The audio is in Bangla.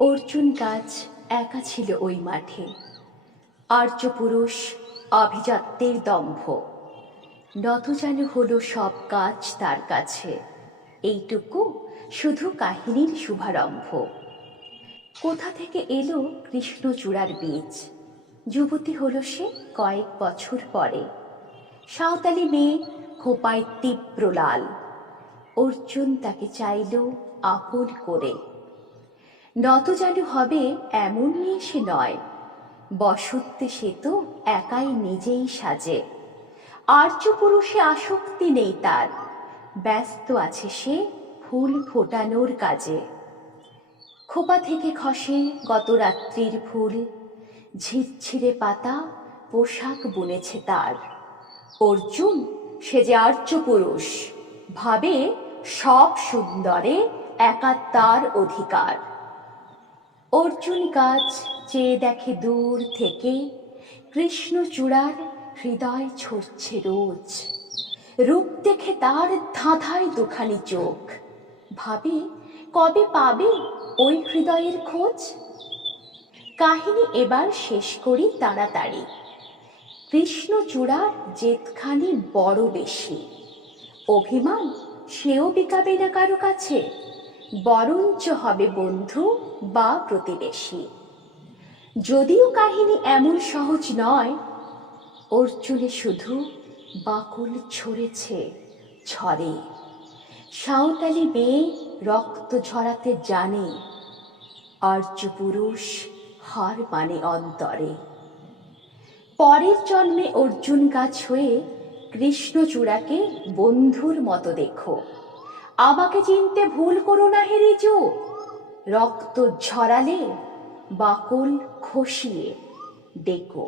অর্জুন গাছ একা ছিল ওই মাঠে। আর্য পুরুষ আভিজাত্যের দম্ভ। নত হলো সব কাজ তার কাছে। এইটুকু শুধু কাহিনীর শুভারম্ভ। কোথা থেকে এলো কৃষ্ণচূড়ার বীজ? যুবতী হলো সে কয়েক বছর পরে। সাঁওতালি মেয়ে খোপায় তীব্র লাল। অর্জুন তাকে চাইল আপন করে। নত যেন হবে এমন নিয়ে সে নয়। বসত্তে সে তো একাই নিজেই সাজে। আর্য পুরুষে আসক্তি নেই তার। ব্যস্ত আছে সে ফুল ফোটানোর কাজে। খোপা থেকে খসে গত রাত্রির ফুল। ঝিরঝিরে পাতা পোশাক বুনেছে তার। অর্জুন, সে যে আর্য পুরুষ ভাবে সব সুন্দরে একা তার অধিকার। অর্জুন গাছ চেয়ে দেখে দূর থেকে কৃষ্ণচূড়ার হৃদয় ছড়ছে রোজ। রূপ দেখে তার ধাঁধায় দুখানি চোখ। ভাবে, কবে পাবে ওই হৃদয়ের খোঁজ? কাহিনী এবার শেষ করি তাড়াতাড়ি। কৃষ্ণচূড়ার জেদখানি বড় বেশি। অভিমান সেও বিকাবে না কারও কাছে। বরঞ্চ হবে বন্ধু বা প্রতিবেশী। যদিও কাহিনী এমন সহজ নয়, অর্জুনে শুধু বাকুল ছড়েছে ঝরে সাঁওতালি মেয়ে রক্ত ঝরাতে জানে আর্য পুরুষ হার মানে অন্তরে। পরের জন্মে অর্জুন গাছ হয়ে কৃষ্ণচূড়াকে বন্ধুর মতো দেখো। আমাকে চিনতে ভুল করো না হে রিজু। রক্ত ঝরালে বাকুল খসিয়ে ডেকো